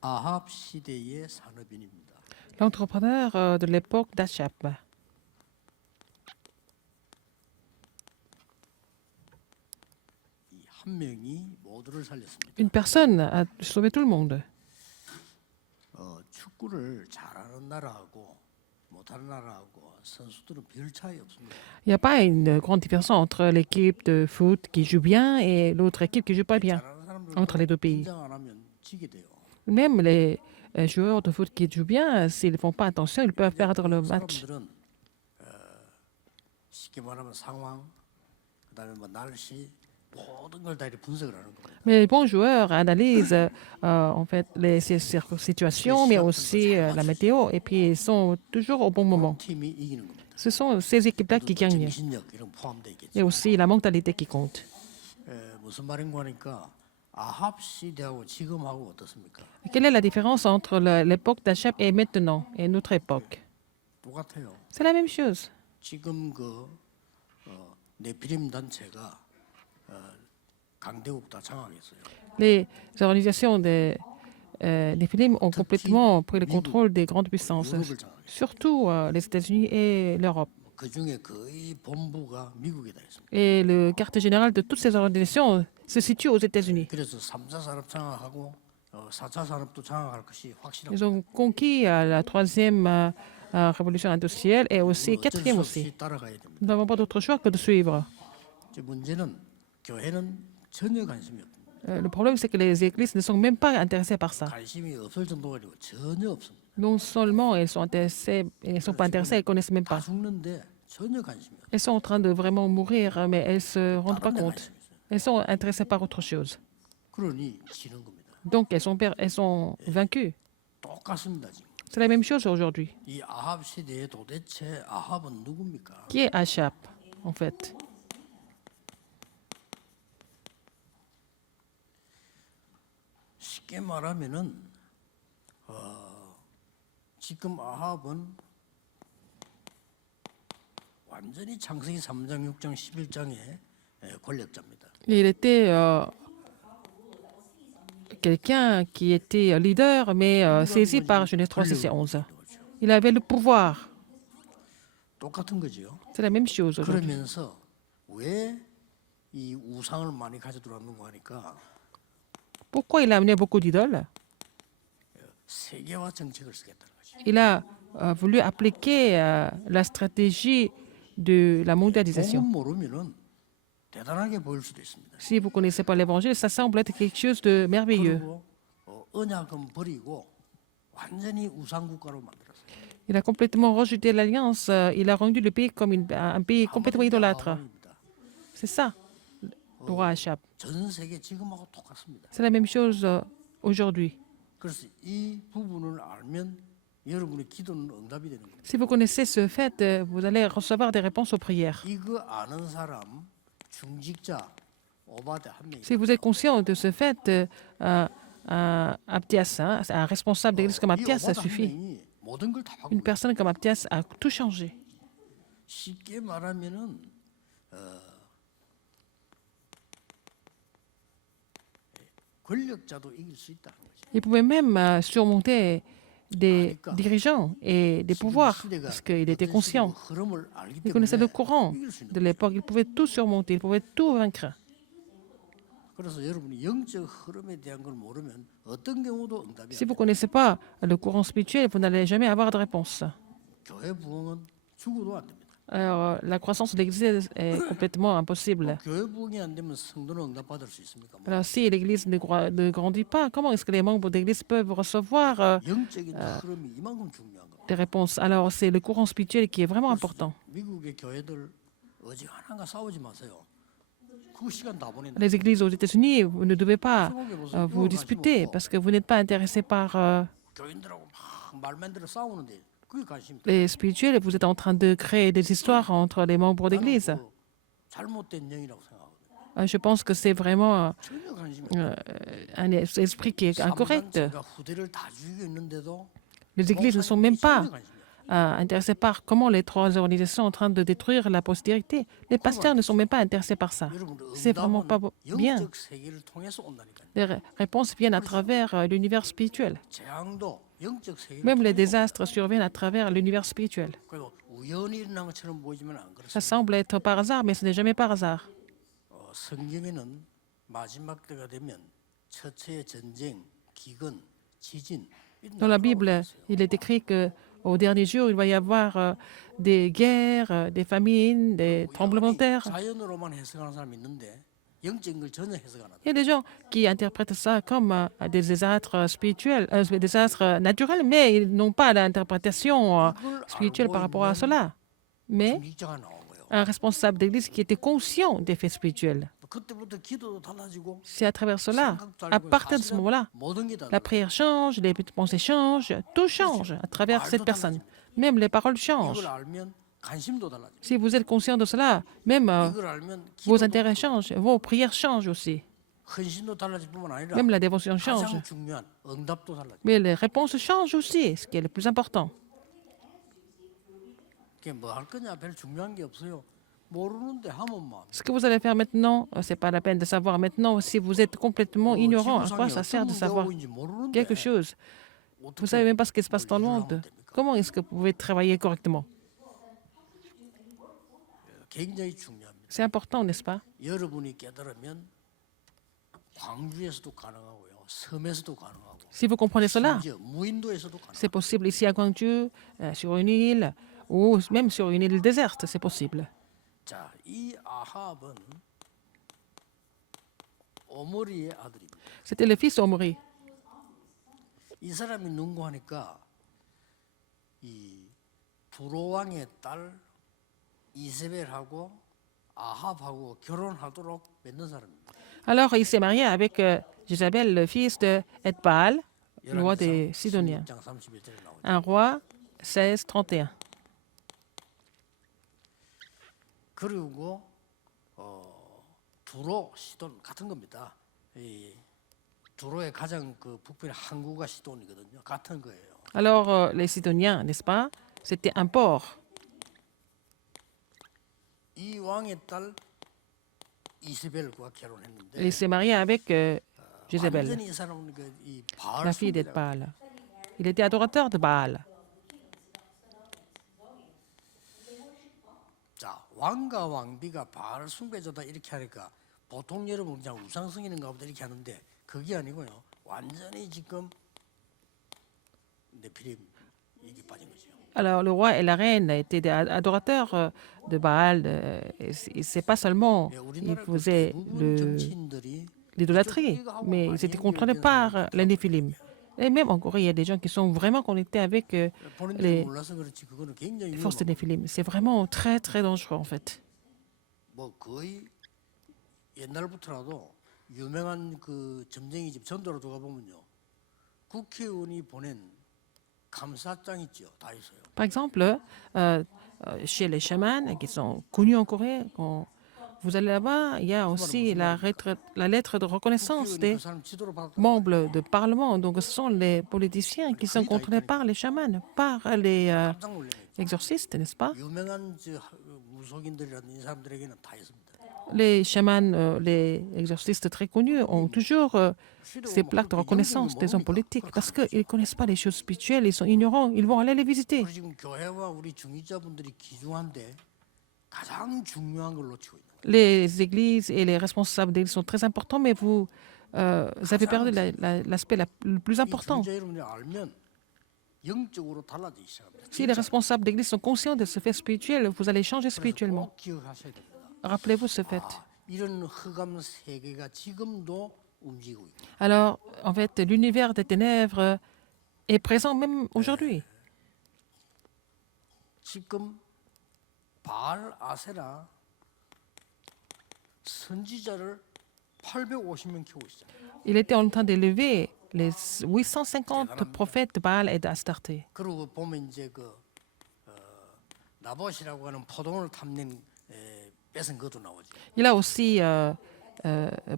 아합 시대의 산업인입니다. L'entrepreneur de l'époque d'Achab. 이 한 명이 모두를 살렸습니다. Une personne a sauvé tout le monde. 축구를 잘하는 나라하고 못하는 나라하고 선수들은 별 차이 없습니다. Il n'y a pas une grande différence entre l'équipe de foot qui joue bien et l'autre équipe qui joue pas bien 잘하는 entre les deux 사람들도 pays. 긴장 안 하면 지게 돼요. Même les joueurs de foot qui jouent bien, s'ils ne font pas attention, ils peuvent perdre le match. 사람들은 쉽게 말하면 상황, 그다음에 뭐 날씨 모든 걸 다 이렇게 분석을 하는 겁니다. Mais les bons joueurs analysent en fait les situations, mais aussi la météo, et puis ils sont toujours au bon moment. 팀이 이기는 겁니다. Ce sont ces équipes-là qui 또 gagnent. 정신력 이런 포함되어 있겠죠. Et aussi la mentalité qui compte. 무슨 말인가 하니까 아합 시대하고 지금하고 어떻습니까? Quelle est la différence entre l'époque d'Achab et maintenant, et notre époque? 똑같아요. C'est la même chose. 지금 네피림 단체가 강대국 다 장악했어요. Les organisations des films ont complètement pris le contrôle des grandes puissances, 유럽을 장악했어요. surtout les États-Unis et l'Europe. 그 중에 거의 본부가 미국에 다 있습니다. Et le quartier général de toutes ces organisations se situe aux États-Unis. 그래서 3차 산업 장악하고 4차 산업도 장악할 것이 확실하고 Ils ont conquis la troisième révolution industrielle et aussi 어쩔 수 quatrième 없이 aussi. 따라가야 됩니다. Nous n'avons pas d'autre choix que de suivre. 이제 문제는 교회는 전혀 관심이 없습니다. Le problème, c'est que les églises ne sont même pas intéressées par ça. 관심이 없을 정도가 아니고 전혀 없습니다. Non seulement elles sont intéressées, elles ne sont pas intéressées, elles ne connaissent même 다 pas. 죽는데 전혀 관심이 없어요. Elles sont en train de vraiment mourir, mais elles ne se rendent pas 다른 데 compte. 관심이 있어요. Elles sont intéressées par autre chose. 그러니 지는 겁니다. Donc, elles sont vaincues. 똑같습니다 지금. C'est la même chose aujourd'hui. 이 아합 시대에 도대체 아합은 누굽니까? Qui est Achab, en fait? 쉽게 말하면은 지금 아합은 완전히 창세기 3장, 6장, 11장의 권력자입니다. Il était quelqu'un qui était leader, mais saisi par Genèse 3, 6 et 11. Il avait le pouvoir. 똑같은 거지요. C'est la même chose aujourd'hui. 그러면서 왜 이 우상을 많이 가져들었는가 하니까 Pourquoi il a amené beaucoup d'idoles? 세계화 정책을 쓰겠다는 거죠. Il a voulu appliquer la stratégie de la 그건 mondialisation. 모르면은 대단하게 보일 수도 있습니다. Si vous ne connaissez pas l'évangile, ça semble être quelque chose de merveilleux. 그리고 언약은 버리고 완전히 우상 국가로 만들었어요. Il a complètement rejeté l'alliance. Il a rendu le pays comme un pays complètement idolâtre. 아합입니다. C'est ça, le roi Achab. 전 세계 지금하고 똑같습니다. C'est la même chose aujourd'hui. 그래서 이 부분을 알면 여러분의 기도는 응답이 되는 겁니다. Si vous connaissez ce fait, vous allez recevoir des réponses aux prières. 이거 아는 사람 중직자 오바데 한 명이 Si vous êtes conscient de ce fait, Abdias, un responsable d'église comme 이 Abdias, ça 오바데 한 suffit. 명이 모든 걸 다 하고 Une personne comme Abdias a tout changé. 쉽게 말하면은 권력자도 이길 수 있다는 거죠. Il pouvait même surmonter des dirigeants et des pouvoirs, parce qu'il était conscient. 흐름을 알기 Il connaissait le 때문에 courant 이길 수 있는 de l'époque. Il pouvait tout surmonter, il pouvait tout vaincre. 그래서 여러분이 영적 흐름에 대한 걸 모르면 어떤 경우도 응답이 Si 안 vous ne 돼요. connaissez pas le courant spirituel, vous n'allez jamais avoir de réponse. 교회 부흥은 죽어도 안 됩니다. Alors, la croissance de l'Église est complètement impossible. 교회 부흥이 안 되면 성도는 응답받을 수 있습니까? 뭐 Alors, si l'Église ne grandit pas, comment est-ce que les membres d'Église peuvent recevoir 영적인 흐름이 이만큼 중요한 겁니다. des réponses? Alors, c'est le courant spirituel qui est vraiment important. 미국의 교회들 어지간한가 싸우지 마세요. 그 시간 다 보낸다. Les églises aux États-Unis, vous ne devez pas 생각해 보세요. vous disputer parce que vous n'êtes pas intéressé par 교인들하고 막 말만 들어 싸우는데 그게 관심이. les spirituels et vous êtes en train de créer des histoires entre les membres d'église. 나는 그 잘못된 영이라고 생각하거든요. Je pense que c'est vraiment 전혀 관심이. un esprit qui est incorrect. 삼단체가 후대를 다 죽이고 있는데도 Les églises ne sont même pas intéressés par comment les trois organisations sont en train de détruire la postérité. Les pasteurs ne sont même pas intéressés par ça. 여러분 C'est vraiment pas bien. 영적 세계를 통해서 온다니까요. Les réponses viennent à travers l'univers spirituel. 재앙도 영적 세계를 Même les 통해서 désastres surviennent à travers l'univers spirituel. 그리고 우연히 일어난 것처럼 보이지만 안 Ça 그렇습니다. semble être par hasard, mais ce n'est jamais par hasard. 성경에는 마지막 때가 되면 처처의 전쟁, 기근, 지진 이런 Dans la 나라가 Bible, 있어요. il est écrit qu'au dernier jour, il va y avoir des guerres, des famines, des tremblements de terre. 자연으로만 해석하는 사람이 있는데 영적인 걸 전혀 해석 안 한다. Il y a des gens qui interprètent ça comme des désastres spirituels, des désastres naturels, mais ils n'ont pas d'interprétation spirituelle par rapport à cela. Mais 중직자가 나온 거예요. un responsable d'église qui était conscient des faits spirituels. 그때부터 기도도 달라지고 C'est à travers cela, 생각도 à 알고 partir de ce 사실은 moment-là, 모든 게 la 달라요. prière change, les pensées changent, tout change à travers cette personne. Même les paroles changent. 이걸 알면 관심도 달라지고 Si vous êtes conscient de cela, même 이걸 알면 vos 기도도 intérêts changent, vos prières changent aussi. 헌신도 달라질 뿐만 아니라 Même la dévotion change. 가장 중요한 응답도 달라지고 Mais les réponses changent aussi, ce qui est le plus important. 그게 뭐 할 거냐 별 중요한 게 없어요. 모르는데 하면 뭐 Ce que vous allez faire maintenant, ce n'est pas la peine de savoir maintenant. Si vous êtes complètement ignorant, à quoi 지구상에 ça sert 어떤 de 문제가 savoir 오는지 모르는데 quelque chose? Vous ne savez même pas ce qui se passe dans le monde. Comment est-ce que vous pouvez travailler correctement? 굉장히 중요합니다. C'est important, n'est-ce pas? 여러분이 깨달으면 광주에서도 가능하고요. 섬에서도 가능하고 Si vous comprenez cela, 심지어 무인도에서도 가능하고 c'est possible ici à Gwangju, sur une île, ou même sur une île déserte, c'est possible. 자, 이 아합은 오므리의 아들입니다. C'était le fils d'Omri. 이 사람이 능구하니까 이 두로왕의 딸 이세벨하고 아합하고 결혼하도록 맺는 사람입니다. Alors, il s'est marié avec Jézabel, le fils de Etbaal, le roi des Sidoniens. 16장 31절에 나오죠. Un roi, 1631. 그리고 두로 시돈 같은 겁니다. 이 두로의 가장 그 북편의 항구가 시돈이거든요. 같은 거예요. Alors, les Sidoniens, n'est-ce pas? C'était un port. 이 왕의 딸 이세벨과 결혼했는데 Il s'est marié avec Jézabel, 완전히 이 사람은 이 바알 la fille 숭배자가 d'Etbaal. Il était adorateur de Baal. 자, 왕과 왕비가 바알 숭배자다 이렇게 하니까 보통 여러분 그냥 우상 성이는가 보다 이렇게 하는데 그게 아니고요. 완전히 지금 네피림 이게 빠진 거죠. Alors, le roi et la reine étaient des adorateurs de Baal. Et c'est pas seulement 예, ils 우리나라 그 faisaient 대부분 정치인들이 l'idolâtrie, mais ils étaient contrôlés par les Néphilim. Et même en Corée, il y a des gens qui sont vraiment connectés avec 본인들이 les 몰라서 그렇지 그거는 굉장히 forces des 위험하고 Néphilim. C'est vraiment très, très dangereux, en fait. 뭐 거의 옛날부터라도 유명한 그 점쟁이 집 전도로 들어가 보면요. 국회의원이 보낸 감사장 있죠. 다 있어요. Par exemple, chez les chamans qui sont connus en Corée, quand vous allez là-bas, il y a aussi la lettre de reconnaissance 국회의원이 des 그 사람 지도로 받았다. membres de parlement. Donc, ce sont les politiciens qui sont contrôlés par les chamans, par les 깜짝 놀래요. exorcistes, n'est-ce pas? 유명한 무속인들이라는 이 사람들에게는 다 있습니다. Les chamans, les exorcistes très connus ont toujours ces plaques de reconnaissance des hommes politiques parce qu'ils ne connaissent pas les choses spirituelles, ils sont ignorants, ils vont aller les visiter. 우리 지금 교회와 우리 중직자분들이 귀중한데 가장 중요한 걸 놓치고 있는. Les églises et les responsables d'église sont très importants, mais vous avez perdu l'aspect le plus 이 important. 중직자 여러분이 알면 영적으로 달라지기 시작합니다. Si les responsables d'église sont conscients de ce fait spirituel, vous allez changer spirituellement. 꼭 기억하셔야 됩니다. Rappelez-vous ce fait. 이런 흑암 세계가 지금도 움직이고 있고 Alors, en fait, l'univers des ténèbres est présent même aujourd'hui. 지금 바알 아세라 선지자를 850명 키우고 있어요. Il était en train d'élever les 850 prophètes de Baal et d'Astarté. 그리고 보면 이제 그 나봇이라고 하는 포도원을 탐낸 뺏은 것도 나오죠. Il a aussi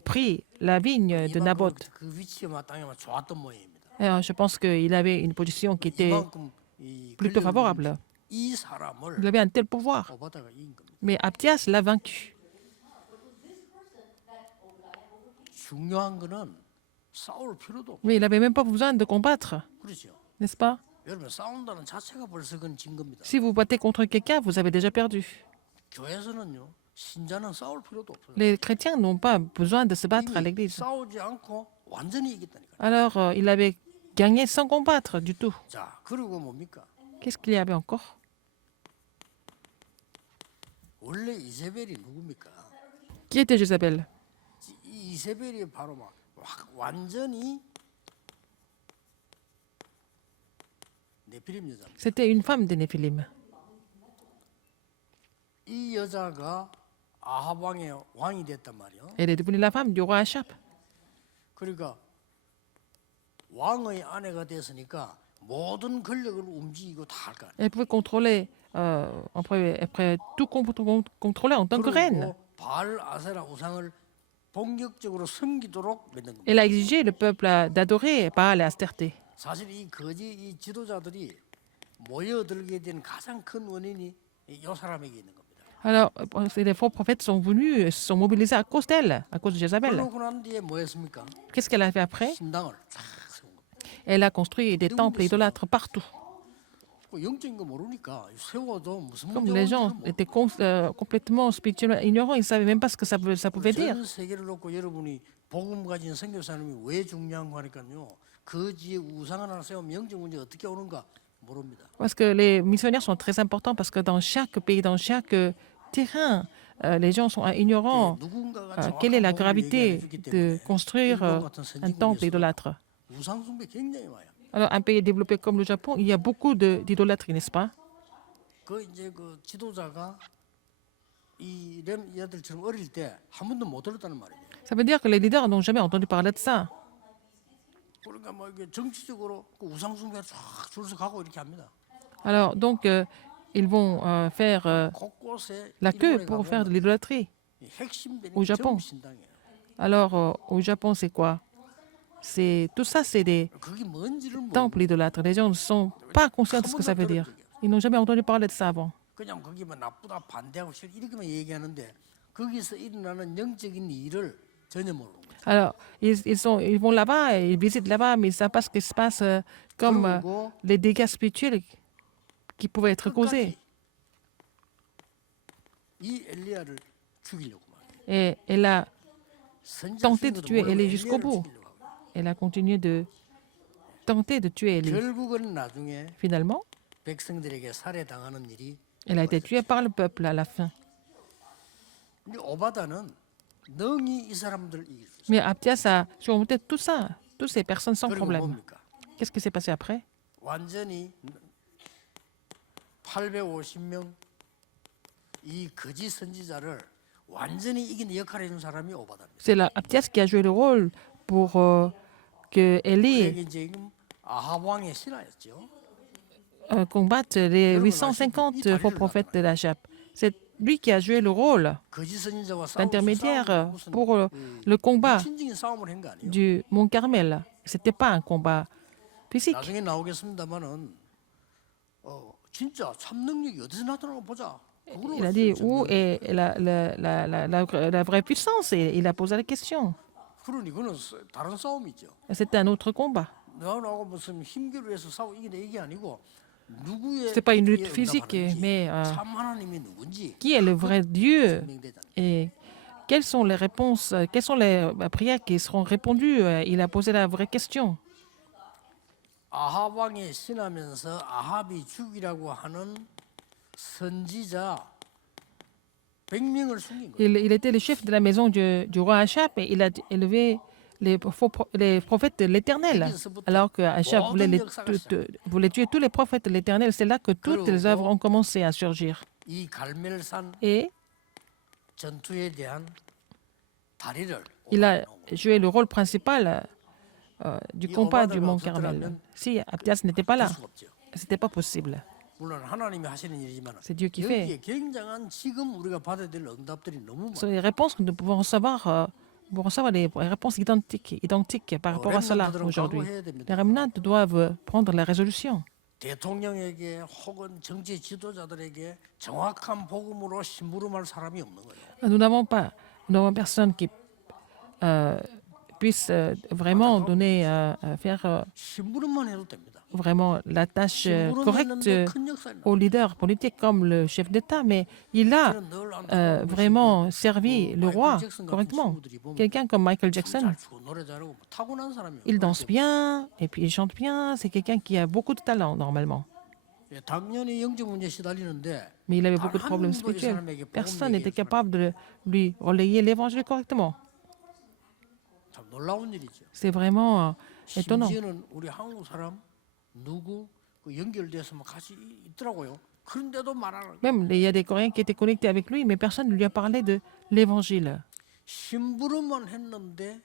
pris la vigne de Naboth. 그 위치에 마땅하면 좋았던 모양입니다. Je pense qu'il avait une position qui était 이만큼 이 plutôt 권력을 favorable. 이 Il 사람을 avait un tel pouvoir. 오바다가 이긴 겁니다. Mais Abdias l'a vaincu. 중요한 거는 싸울 필요도 없고 Mais il n'avait même pas besoin de combattre, 그렇죠. n'est-ce pas? 여러분 싸운다는 자체가 벌써 그건 진 겁니다. Si vous battez contre quelqu'un, vous avez déjà perdu. 교회에서는요 신자는 싸울 필요도 없어요. Les chrétiens n'ont pas besoin de se battre à 이미 l'église. 싸우지 않고 완전히 이겼다니까. Alors, il avait gagné sans combattre du tout. 자 그리고 뭡니까? Qu'est-ce qu'il y avait encore? 원래 이세벨이 누굽니까? Qui était Jézabel? 이 이세벨이 바로 막 완전히 네피림 여자입니다. C'était une femme de Néphilim. 이 여자가 아합 왕의 왕이 됐단 말이요. Elle est devenue la femme du roi Achab. 그러니까 왕의 아내가 됐으니까 모든 권력을 움직이고 다 할 거 아니에요. Elle pouvait contrôler, elle pouvait tout contrôler en tant que reine. 그리고 바알 아세라 우상을 본격적으로 섬기도록 만든 겁니다. Elle a exigé le peuple d'adorer Baal et Astérté. 사실 이 거짓 이 지도자들이 모여들게 된 가장 큰 원인이 이 사람에게 있는 겁니다. Alors, les faux prophètes sont venus, se sont mobilisés à cause d'elle, à cause de Jézabel. 그러고 난 뒤에 뭐 했습니까? Qu'est-ce qu'elle a fait après? 신당을 쫙 세운 겁니다. Elle a construit des temples idolâtres partout. 그 영적인 거 모르니까 세워도 무슨 Comme les gens 문제인지 étaient complètement spirituellement ignorants, ils ne savaient même pas ce que ça pouvait dire. 전 세계를 놓고 여러분이 복음 가진 선교사님이 왜 중요한 거 하니까요. 그 지에 우상 하나 세우면 영적 문제 어떻게 오는가 모릅니다. Parce que les missionnaires sont très importants, parce que dans chaque pays, dans chaque terrain, les gens sont ignorants. 누군가가 Quelle est la 정확한 복음을 얘기해 gravité 주기 de 때문에 construire 일본 같은 un temple 선진국에서 idolâtre? 우상 숭배 굉장히 많아요. Alors, un pays développé comme le Japon, il y a beaucoup d'idolâtrie, n'est-ce pas? 그 이제 그 지도자가 이 얘들처럼 어릴 때 한 번도 못 들었다는 말이에요. Ça veut dire que les leaders n'ont jamais entendu parler de ça. 그러니까 뭐 이게 정치적으로 그 우상 숭배 쫙 줄서 가고 이렇게 합니다. Alors, donc, ils vont faire 곳곳에 la queue 일본에 pour faire de 가보면 l'idolâtrie. 이 핵심들이 au Japon. 전부 신당이에요. Alors, au Japon, c'est quoi? Tout ça, c'est des 그게 뭔지를 모르고 temples idolâtres. Les gens ne sont pas conscients de ce que ça veut dire. Ils n'ont jamais entendu parler de ça avant. 그냥 거기만 나쁘다 반대하고 싫다 이렇게만 얘기하는데 거기서 일어나는 영적인 일을 전혀 모르는 거예요. Alors, ils vont là-bas, ils visitent là-bas, mais ils ne savent pas ce qui se passe comme 그리고 les dégâts spirituels qui pouvaient être causés. 이 엘리야를 죽이려고 막. Et elle a tenté de 선지자 tuer Élie jusqu'au 엘리야를 bout. 죽이려고 하고. Elle a continué de tenter de tuer Élie. 결국은 나중에 Finalement, 백성들에게 살해당하는 일이. elle a été tuée par le peuple à la fin. 근데 오바다는 능히 이 사람들 이길 수 있어요. Mais Abdias a surmonté tout ça, toutes ces personnes sans 그리고 problème. 뭡니까? Qu'est-ce qui s'est passé après? 완전히 850명 이 거짓 선지자를 완전히 이기는 역할을 해준 사람이 오바다입니다. C'est Abdias qui a joué le rôle pour que Élie 그게 지금 아합 왕의 신하였죠. combatte les 850 faux prophètes de l'Achab. C'est lui qui a joué le rôle 거짓 선지자와 d'intermédiaire pour le combat 신적인 싸움을 한 거 아니에요. du Mont Carmel. C'était pas un combat physique. 나중에 나오겠습니다만은 진짜 참 능력이 어디서 나타나는 거 보자. 그걸로 Il a dit 봤어요, où 전능력. est la vraie puissance et il a posé la question. 그러니 그는 다른 싸움이죠. C'était un autre combat. 나하고 무슨 힘겨루해서 싸우 이게 이게 아니고 누구의 C'était pas une lutte 기회에 physique, 응답하는지, mais 참 하나님이 누군지 qui est le vrai Dieu 증명되잖아요. et quelles sont les réponses, quelles sont les prières qui seront répondues. Il a posé la vraie question. 아합 왕에 신하면서 아합이 죽이라고 하는 선지자 100명을 숨긴 거예요. Il était le chef de la maison du roi Achab et il a élevé les prophètes de l'Éternel. Alors que Achab voulait tuer tous les prophètes de l'Éternel, c'est là que toutes les œuvres ont commencé à surgir. 이 갈멜산 Et 전투에 대한 다리를 il a 오바다가 놓은 거예요. joué le rôle principal du combat du Mont Carmel. Si Abdias n'était pas là, 할 수가 없죠. ce n'était pas possible. 물론 하나님이 하시는 일이지만 C'est Dieu qui fait. 여기에 굉장한 지금 우리가 받아야 될 응답들이 너무 Sur 많아요. les réponses que nous pouvons recevoir, pour recevoir des réponses identiques par rapport à cela aujourd'hui. Les remnants doivent prendre la résolution. 대통령에게 혹은 정치 지도자들에게 정확한 복음으로 심부름할 사람이 없는 거예요. Nous n'avons personne qui euh, puisse vraiment donner, faire 심부름만 해도 됩니다. vraiment la tâche correcte 심부름했는데 큰 역사를 au leader politique comme le chef d'État, mais il a 저는 늘 안타까운 것이 vraiment servi le 마이클 roi 잭슨 같은 correctement. 친구들이 보면 Quelqu'un comme Michael 참 Jackson, 잘 추고 노래 잘하고 타고난 사람이에요. il danse bien et puis il chante bien. C'est quelqu'un qui a beaucoup de talent normalement. 예, 당연히 영적 문제 시달리는데 Mais il avait 단 beaucoup de 한 problèmes 명도 이 spirituels. 사람에게 복음 Personne n'était 얘기해 줄 capable de lui relayer l'évangile correctement. 참 놀라운 일이죠. C'est vraiment étonnant. 심지어는 우리 한국 사람 누구 그 연결돼서 막 같이 있더라고요. 그런데도 말하는 Même il y a des Coréens qui étaient connectés avec lui, mais personne ne lui a parlé de l'évangile. 심부름만 했는데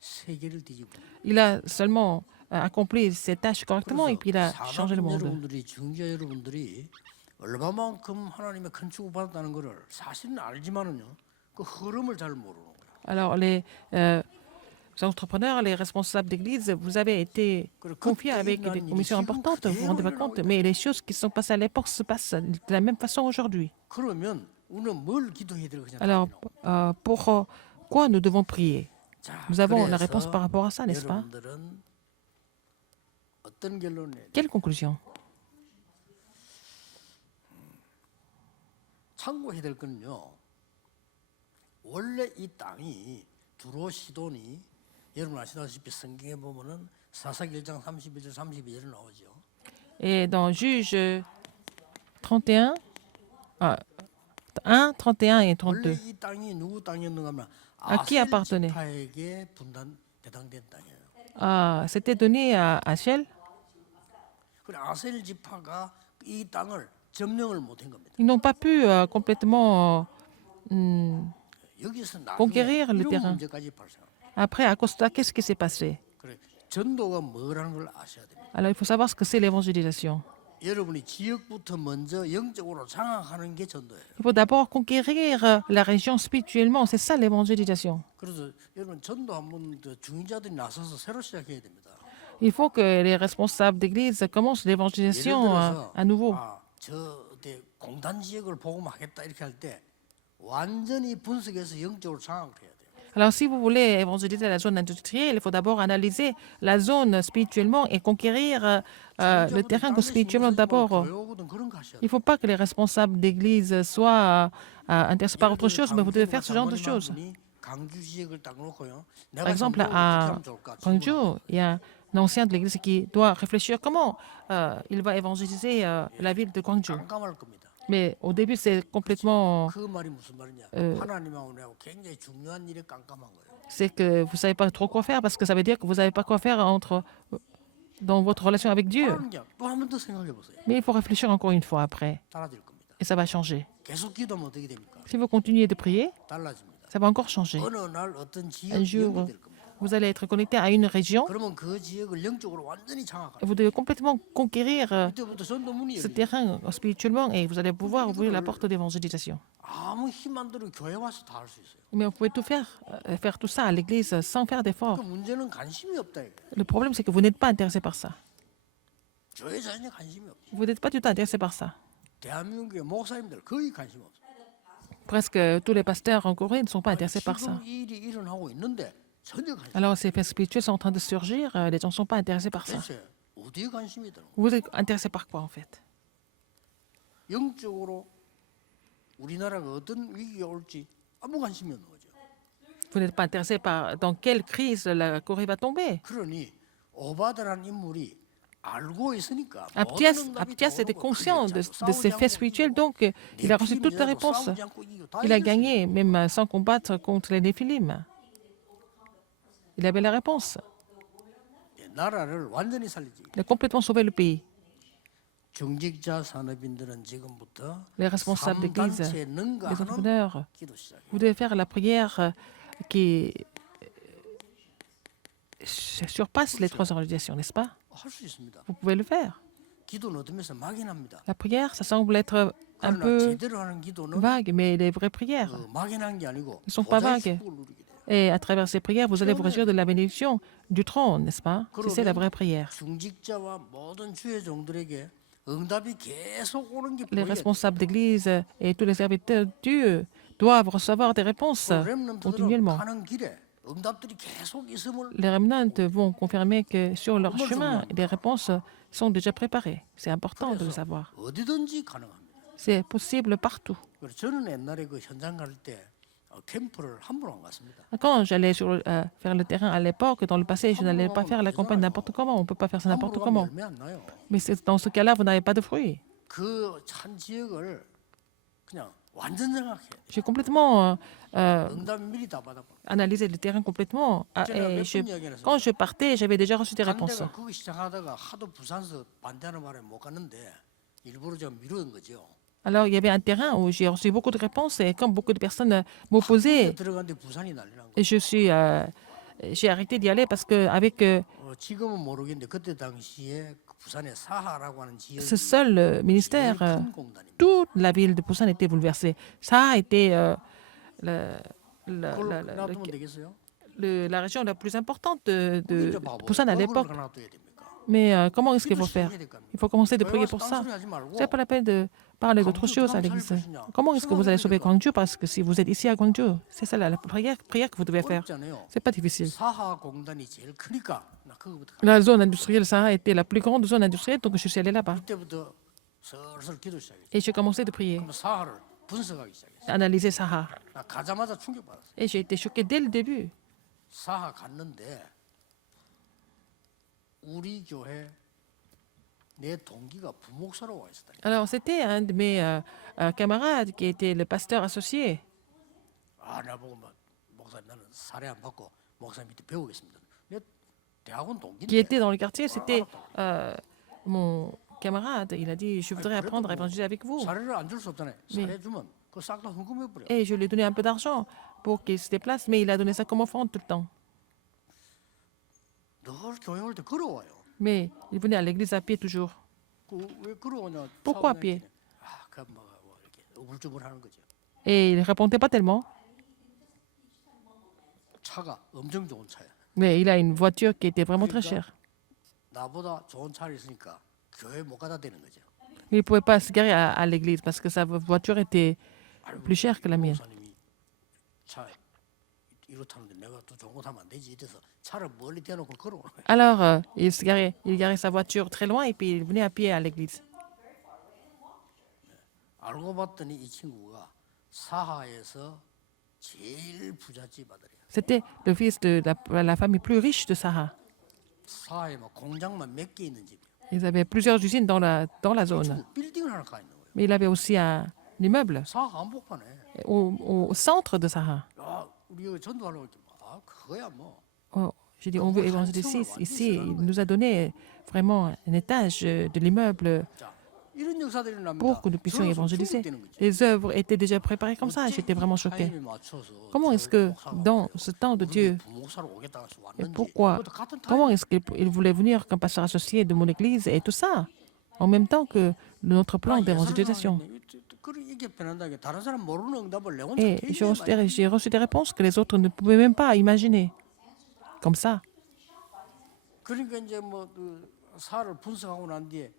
세계를 뒤집어. Il a seulement accompli ses tâches correctement et puis il a changé le 사람 monde. 여러분들이 중재 여러분들이 얼마만큼 하나님의 큰 축복 받았다는 것을 사실은 알지만은요 그 흐름을 잘 모르는 거예요. Alors les entrepreneurs, les responsables d'église, vous avez été confiés avec des commissions importantes, vous ne vous rendez pas compte, mais les choses qui sont passées à l'époque se passent de la même façon aujourd'hui. 그러면 우리는 뭘 기도해야 될 거냐? Alors pourquoi nous devons prier? 자, Nous avons la 그래서 réponse par rapport à ça, n'est-ce pas? 여러분들은 어떤 결론에 Quelle conclusion? 참고해야 될 거는요. 원래 이 땅이 두로 시돈이 여러분 아시다시피 성경에 보면은 사사기 1장 31절 32절에 나오죠. Et dans Juge 31, 1, 31 et 원래 32, 이 땅이 누구 땅이었는가 하면 À qui 아셀 appartenait? 지파에게 배당된 땅이에요. c'était donné à Achel. 그래 아셀 지파가 이 땅을 점령을 못한 겁니다. Ils n'ont pas pu complètement 여기서 나중에 conquérir le 이런 terrain. 문제까지 발생합니다. Après, à Costa, qu'est-ce qui s'est passé? 그래 전도가 뭐라는 걸 아셔야 됩니다. Alors, il faut savoir ce que c'est l'évangélisation. 여러분이 지역부터 먼저 영적으로 장악하는 게 전도예요. Il faut d'abord conquérir la région spirituellement. C'est ça l'évangélisation. 그래서 여러분 전도 한번 중인자들이 나서서 새로 시작해야 됩니다. Il faut que les responsables d'église commencent 예를 l'évangélisation 들어서 à nouveau. 저 어때 공단 지역을 복음하겠다 이렇게 할 때 완전히 분석해서 영적으로 장악해야 돼요. Alors, si vous voulez évangéliser la zone industrielle, il faut d'abord analyser la zone spirituellement et conquérir le terrain spirituellement d'abord. 교회거든 그런 거 하셔야 Il ne faut pas que les responsables d'église soient intéressés par autre chose, mais vous devez faire ce genre de choses. 강주 지역을 딱 놓고요. Par exemple, à Gwangju, il y a un ancien de l'église qui doit réfléchir comment il va évangéliser la ville de Gwangju. 깜깜할 겁니다. Mais au début, c'est complètement... 그 말이 무슨 말이냐? 하나님하고 내하고 굉장히 중요한 일에 깜깜한 거예요. C'est que vous ne savez pas trop quoi faire parce que ça veut dire que vous ne savez pas quoi faire dans votre relation avec Dieu. 또 한 번 더 생각해 보세요. Mais il faut réfléchir encore une fois après 달라질 겁니다. et ça va changer. 계속 기도하면 어떻게 됩니까? Si vous continuez de prier, 달라집니다. ça va encore changer. 어느 날 어떤 Un 지역이 jour, 연결될 겁니다. vous allez être connecté à une région 그러면 그 지역을 영적으로 완전히 장악하는 et vous devez complètement conquérir 그때부터 전도문이 ce 열려요. terrain spirituellement et vous allez pouvoir ouvrir la porte d'évangélisation. 아무 힘 안 들어 교회 와서 다 할 수 있어요. Mais vous pouvez tout faire, faire tout ça à l'église sans faire d'efforts. 그 문제는 관심이 없다 이거예요. Le problème, c'est que vous n'êtes pas intéressé par ça. 교회 전혀 관심이 없어요. Vous n'êtes pas du tout intéressé par ça. 대한민국의 목사님들 거의 관심 없어요. Presque tous les pasteurs en Corée ne sont pas intéressés par ça. 지금 이 일이 일어나고 있는데 전혀 관심 Alors, ces faits spirituels sont en train de surgir, les gens ne sont pas intéressés par ça. 없어요. 어디에 관심이 있더라고. Vous êtes intéressé par quoi, en fait? 영적으로 우리나라가 어떤 위기가 올지 아무 관심이 없는 거죠. Vous n'êtes pas intéressé par dans quelle crise la Corée va tomber. 그러니 오바드라는 인물이 알고 있으니까 Abdias était conscient de ces faits spirituels, donc il a reçu toutes les réponses. Il a gagné, même sans combattre contre les Néphilim. Il avait la réponse. 나라를 완전히 살리지. Il a complètement sauvé le pays. 중직자 산업인들은 지금부터 Les responsables d'église, 단체에 les 능가하는 entrepreneurs, 기도 시작해요. vous devez faire la prière qui surpasse les trois organisations, n'est-ce pas? 할 수 있습니다. Vous pouvez le faire. 기도는 어쩌면서 막연합니다. La prière, ça semble être un 그러나 peu 제대로 하는 기도는 vague, mais les vraies prières 막연한 게 아니고 ne sont pas 보좌의 vagues. 축복을 누리게 돼요. Et à travers ces prières, vous allez vous réjouir de la bénédiction du trône, n'est-ce pas? C'est la vraie prière. 중직자와 모든 주의 종들에게 응답이 계속 오는 게 Les 보여야 돼. responsables d'église et tous les serviteurs de Dieu doivent recevoir des réponses 그 렘넌트들은 continuellement. 가는 길에 응답들이 계속 있음을 Les remnants vont confirmer que sur leur chemin, les réponses sont déjà préparées. C'est important de le 그래서 savoir. 어디든지 가능합니다. C'est possible partout. 그래서 저는 옛날에 그 현장 갈 때 캠프를 함부로 안 갔습니다. Quand j'allais faire le terrain à l'époque, dans le passé, je n'allais pas faire la campagne n'importe comment. On ne peut pas faire ça n'importe 함부로 comment. 가면 열매 안 나요. Mais dans ce cas-là, vous n'avez pas de fruits. 그 한 지역을 그냥 완전 장악해. J'ai complètement 응답 미리 다 받아버려. analysé le terrain complètement. Et quand je partais, j'avais déjà reçu des 간 réponses. 데가 그거 시작하다가 하도 부산서 반대하는 바람에 못 갔는데 일부러 좀 미루는 거죠. Alors, il y avait un terrain où j'ai reçu beaucoup de réponses et comme beaucoup de personnes m'opposaient, 들어갔는데 부산이 난리 난 거예요. et j'ai arrêté d'y aller parce que avec 지금은 모르겠는데 그때 당시에 그 부산의 사하라고 하는 지역이 ce seul 제일 ministère, 큰 공단입니다. toute la ville de Busan était bouleversée. Ça a été la, la- 그걸 la- la- 놔두면 되겠어요? la région la plus importante de 이제 봐봐요. Busan à 왜 l'époque. 그걸 놔둬야 됩니까? Mais comment est-ce qu'il faut faire? 기도시켜야 될 거 아닙니까? Il faut commencer de 왜 prier 와서 pour ça. 딴소리 하지 말고 C'est pas la peine de parler d'autre chose à l'église. Comment est-ce que vous allez sauver Gwangju? Parce que si vous êtes ici à Gwangju, c'est ça la prière que vous devez faire. 어렵잖아요. C'est pas difficile. 사하 공단이 제일 크니까 나 그거부터 La zone industrielle, ça a été la plus grande zone industrielle, donc je suis allé là-bas. 그때부터 슬슬 기도 시작했어요. Et j'ai commencé de prier, 그럼 사하를 분석하기 시작했어요. analyser Saha. 나 가자마자 충격받았어요. Et j'ai été choqué dès le début. 사하 갔는데 우리 교회 내 동기가 부목사로 와 있었다. Alors, c'était un de mes camarades qui était le pasteur associé. 아, 나 보고 막 목사님 나는 사례 안 받고 목사 밑에 배우겠습니다. 내 대학원 Qui 동기인데 était dans le quartier, c'était mon camarade. Il a dit, je voudrais apprendre à évangéliser avec vous. 사례를 안 줄 수 없잖아요. 사례 주면 그거 싹 다 헌금해 버려. Et je lui ai donné un peu d'argent pour qu'il se déplace, mais il a donné ça comme offrande tout le temps. 늘 교회 올 때 걸어와요. Mais il venait à l'église à pied toujours. 그왜 걸어오냐? Pourquoi à pied? 아, 그뭐 이렇게 우물쭈물하는 거죠. Et il répondait pas tellement. 차가 엄청 좋은 차야. Mais il a une voiture qui était vraiment très chère. 나보다 좋은 차를 있으니까 교회 못 가다 되는 거죠. Il ne pouvait pas se garer à l'église parce que sa voiture était plus chère que la mienne. 목사님이 차 이렇다는데 내가 또 좋은 거 타면 안 되지 이래서 차를 멀리 대놓고 걸어오는 거예요. Alors, il garait sa voiture très loin et puis il venait à pied à l'église. 알고 봤더니 이 친구가 사하에서 제일 부잣집 아들이야. C'était le fils de la famille plus riche de Saha. 사하에 막 공장만 몇 개 있는 집이야. Ils avaient plusieurs usines dans la 이 zone. 친구 빌딩을 하나 가 있는 거예요. Mais il avait aussi un immeuble 사하 한복판에. au centre de Saha. 야, 우리 여기 전도하려고 했더니 아 그거야 뭐. Oh, j'ai dit, on veut évangéliser ici. Il nous a donné vraiment un étage de l'immeuble 자, 이런 역사들이 납니다. pour que nous puissions évangéliser. Les œuvres étaient déjà préparées comme ça. J'étais vraiment choqué. Comment est-ce que dans ce temps de Dieu, et pourquoi, comment est-ce qu'il voulait venir comme pasteur associé de mon église et tout ça, en même temps que notre plan d'évangélisation? Et j'ai reçu des réponses que les autres ne pouvaient même pas imaginer. Comme ça. 그러니까 이제 뭐그 사를 분석하고 난 뒤에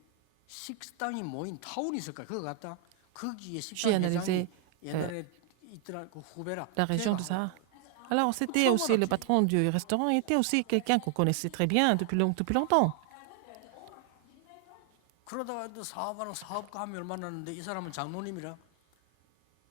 식당이 모인 타운이 있을까 그거 같다. 거기에 식당 회장이 옛날에 있더라 그 후배라. La région de Sahara. Alors, c'était aussi le patron du restaurant, il était aussi quelqu'un qu'on connaissait très bien depuis longtemps. 그러다가 사업하는 사업가 한 명을 만났는데 이 사람은 장로님이라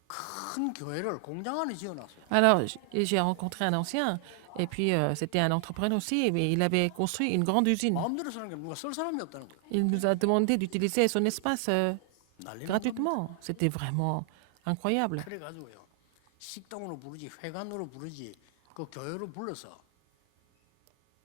큰 교회를 공장 안에 지어놨어요. Alors, j'ai rencontré un ancien, et puis c'était un entrepreneur aussi, mais il avait construit une grande usine. 마음대로 사는 게 누가 쓸 사람이 없다는 거예요. Il nous a demandé d'utiliser son espace 난리난 gratuitement. C'était vraiment incroyable. 그래가지고요 식당으로 부르지 회관으로 부르지 그 교회로 불러서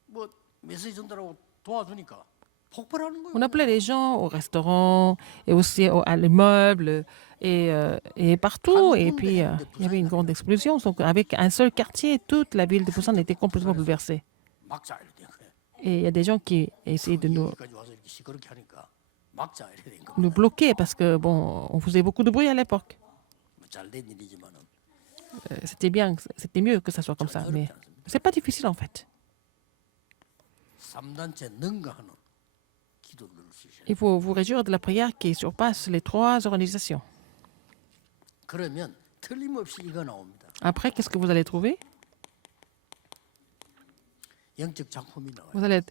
뭐 메시지 전달하고 도와주니까 폭발하는 거예요. On appelait les gens au restaurant et aussi à l'immeuble et partout. Et puis, il y avait une grande explosion. Donc, avec un seul quartier, toute la ville de Busan était complètement bouleversée. 막자 이래 된 거예요. Et il y a des gens qui essayaient de 여기까지 와서 이렇게 시끄럽게 하니까 막자 이래 된 거예요. nous bloquer parce que, bon, on faisait beaucoup de bruit à l'époque. 잘된 일이지만은 c'était bien, c'était mieux que ça soit comme ça. 전혀 Mais 어렵지 않습니다. c'est pas difficile en fait. 3단체 능가하는 기도를 넣을 수 있어요. Il faut vous réjouir de la prière qui surpasse les 3 organisations. 그러면 틀림없이 이거 나옵니다. Après, qu'est-ce que vous allez trouver? 영적 작품이 나와요. Vous allez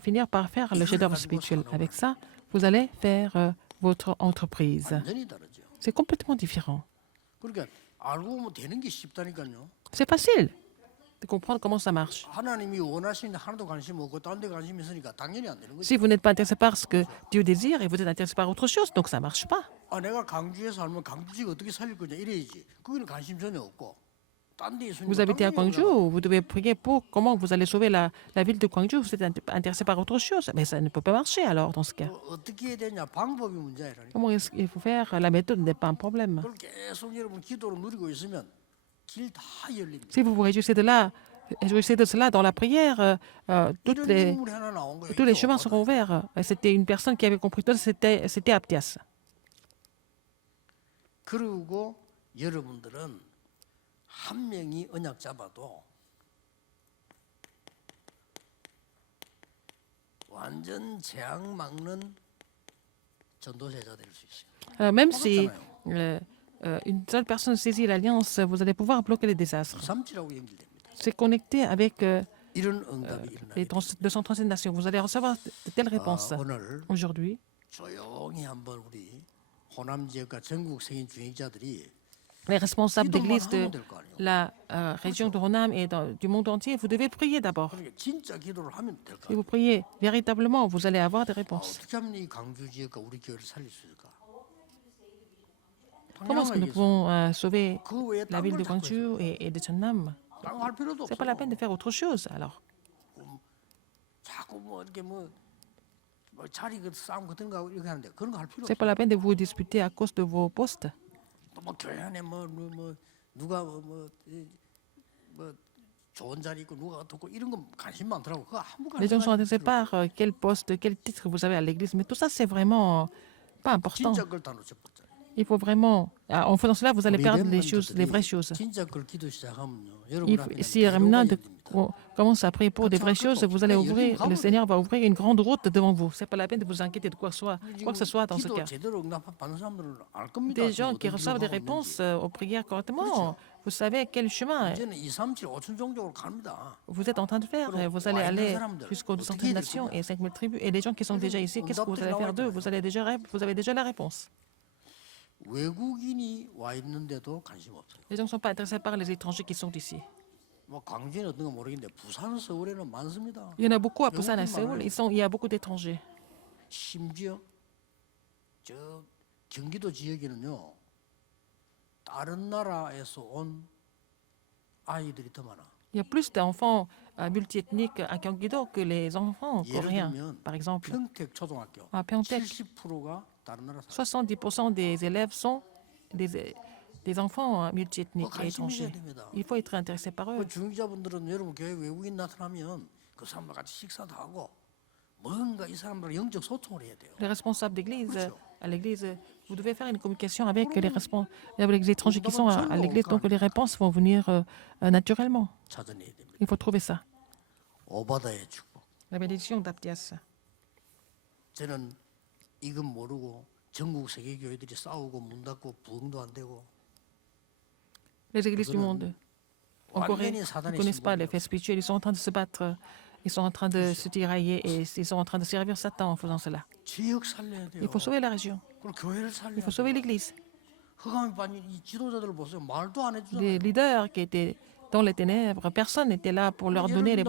finir par faire le chef-d'œuvre spirituel. Avec ça, vous allez faire votre entreprise. 완전히 다르죠. C'est complètement différent. 그러니까 알고 보면 되는 게 쉽다니까요. C'est facile de comprendre comment ça marche. 하나님이 원하시는데 하나도 관심 없고 딴 데 관심 있으니까 당연히 안 되는 거죠. Si vous n'êtes pas intéressé par ce que Dieu désire et vous êtes intéressé par autre chose, donc ça ne marche pas. 아 내가 강주에 살면 강주지가 어떻게 살릴 거냐 이래야지. 거기는 관심 전혀 없고 딴 데 있으니까 Vous habitez à 당연히 Gwangju, vous devez prier pour comment vous allez sauver la ville de Gwangju. Vous êtes intéressé par autre chose. Mais ça ne peut pas marcher alors dans ce cas. 어떻게 해야 되냐 방법이 문제라니까. Comment est-ce qu'il faut faire? La méthode n'est pas un problème. 그걸 계속 여러분 기도로 누리고 있으면 길 다 열립니다. Si vous vous réjouissez de là, réjouissez de cela dans la prière, 이런 인물이 하나 나온 거예요. tous les chemins seront ouverts. C'était une personne qui avait compris tout ça, c'était Abdias. 그리고 여러분들은 한 명이 언약 잡아도 완전 재앙 막는 전도제자 될 수 있어요. Même si une seule personne saisit l'alliance, vous allez pouvoir bloquer les désastres. 삼치라고 연결됩니다. C'est connecté avec 이런 응답이 les 일어나요. 237 nations. Vous allez recevoir de telles réponses. 오늘 Aujourd'hui, 조용히 한번 우리 호남 지역과 전국 성인 중직자들이 les responsables 기도만 d'église de 하면 될 거 아니에요. la région de Ronam et du monde entier, vous devez prier d'abord. 그러니까 진짜 기도를 하면 될 거 Si 아니에요. vous priez véritablement, vous allez avoir des réponses. 어떻게 하면 이 강주 지역과 우리 교회를 살릴 수 있을까? Comment est-ce que nous 당연하게 pouvons sauver 그 외에 la ville de 딴걸 자꾸 해서 Gwangju et de Cheonnam? 딴거할 필요도 C'est pas la 없어요. peine de faire autre chose alors. 자꾸 뭐 이렇게 뭐 자리 그 싸움 같은 거 하고 이렇게 하는데 그런 거 할 필요 C'est 없어요. pas la peine de vous disputer à cause de vos postes. 또 뭐 교회 안에 뭐 누가 뭐 좋은 자리 있고 누가 어떻고 이런 거 관심 많더라고. 그거 아무 Les gens 관심 sont intéressés par quel poste, quel titre vous avez à l'église, mais tout ça c'est vraiment pas important. 진짜 걸 다 놓쳐버렸잖아요. Il faut vraiment, en faisant cela, vous allez 우리 perdre les choses, les vraies 렘넌트들이 choses. 진짜 걸 기도 시작하면요. Il 여러분 faut- 앞에 si les remnants 대로가 commencent à prier pour des vraies choses, vous allez ouvrir, le Seigneur va ouvrir une grande route devant vous. C'est pas la peine de vous inquiéter de quoi que ce soit dans ce 기도 cas. 제대로 응답받는 사람들은 알 겁니다. Des 지금 gens 어떤 qui reçoivent des 길을 가고 réponses 있는지. aux prières correctement, vous savez quel chemin 이제는 2, 3, 7, 5천 종족으로 갑니다. vous êtes en train de faire. Vous allez aller jusqu'aux 200 nations et 5000 tribus. Et les gens qui sont déjà ici, qu'est-ce que vous allez faire d'eux? Vous avez déjà la réponse. 외국인이 와 있는데도 관심 없어요. Les gens ne sont pas intéressés par les étrangers qui sont ici. 뭐 광주에는 어떤가 모르겠는데 부산, 서울에는 많습니다. Il y en a beaucoup à Busan, à Séoul. Il y a beaucoup d'étrangers. 심지어 저 경기도 지역에는요 다른 나라에서 온 아이들이 더 많아. Il y a plus d'enfants multiethniques à Gyeonggi-do que les enfants 예를 coréens. 들면 Par exemple, 평택 초등학교 à Pyeongtaek, 70%가 다른 나라 사람. 70% des élèves sont des enfants multiethniques et 관심 있어야 étrangers. 됩니다. Il faut être intéressé par eux. 그 중직자분들은 여러분 교회 외국인 나타나면 그 사람과 같이 식사도 하고 뭔가 이 사람들과 영적 소통을 해야 돼요. Les responsables d'église, 그렇죠. à l'église, vous devez faire une communication avec les étrangers qui sont à l'église, donc les réponses vont venir naturellement. 찾아내야 됩니다. Il faut trouver ça. 오바다의 축복. La bénédiction d'Abdias. 저는 이건 모르고 전국 세계 교회들이 싸우고 문 닫고 부흥도 안 되고 Les églises du monde en Corée 완전히 ne 사단의 connaissent pas les 신분이에요. faits spirituels, ils sont en train de se battre, ils sont en train de se tirailler et ils sont en train de servir Satan en faisant cela. 지역 살려야 돼요. Il faut sauver la région, 그리고 교회를 il 살려야 faut 돼요. sauver l'église. 흑암이 빠진 이 지도자들을 보세요. 말도 안 해주잖아요. Les leaders qui étaient dans les ténèbres, personne n'était là pour leur donner les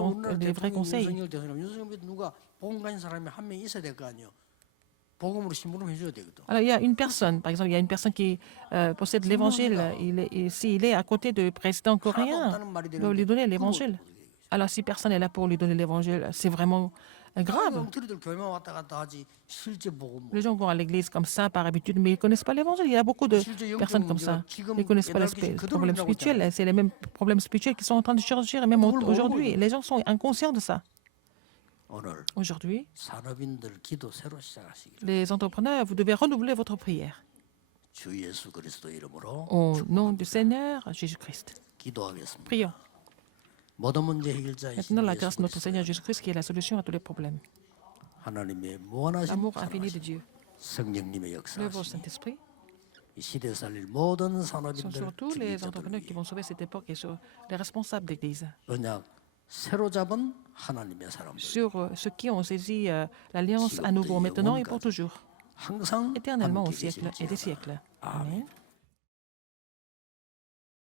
vrais conseils. 윤석열 대통령, 윤석열 누가 복음 가진 사람이 한 명 있어야 될 거 아니에요. 복음으로 심부름 해줘야 되거든. Alors, il y a une personne, par exemple, il y a une personne qui possède l'évangile. S'il est à côté du président 하나도 coréen, 없다는 말이 il doit lui 되는데 donner l'évangile. Alors, si personne n'est là pour lui donner l'évangile, c'est vraiment grave. 엉터리들 교회만 왔다 갔다 하지 실제 복음. Les gens vont à l'église comme ça par habitude, mais ils ne connaissent pas l'évangile. Il y a beaucoup de 실제 영적 personnes comme ça. 문제가 지금 Ils ne connaissent pas 옛날 les 것이 그대로 problèmes 일어나고 spirituels. 있잖아요. C'est les mêmes problèmes spirituels qui sont en train de surgir, et même 그걸 모르고 aujourd'hui. 있어요. Les gens sont inconscients de ça. 오늘 Aujourd'hui, 산업인들 기도 새로 시작하시기를 les entrepreneurs, vous devez renouveler votre prière. 주 예수 그리스도 이름으로 Au nom du Seigneur Jésus-Christ. 기도하겠습니다. Prions. 모든 문제 해결자이신 Maintenant, la 예수 grâce de notre Seigneur 그리스도 Jésus-Christ qui est la solution à tous les problèmes. 하나님의 무한하신 L'amour infini de 사랑하심, Dieu. 성령님의 L'œuvre au 역사하심, Saint-Esprit 이 시대 살릴 모든 sont 산업인들, sur tous les 중직자들 entrepreneurs qui 위해 vont sauver cette époque et sur les responsables d'Église. 언약 새로 잡은 하나님의 사람들 Sur ceux qui ont saisi l'alliance à nouveau maintenant et pour toujours, 항상 éternellement au 함께 siècle et des 계실지어다. siècles. 아멘. Amen.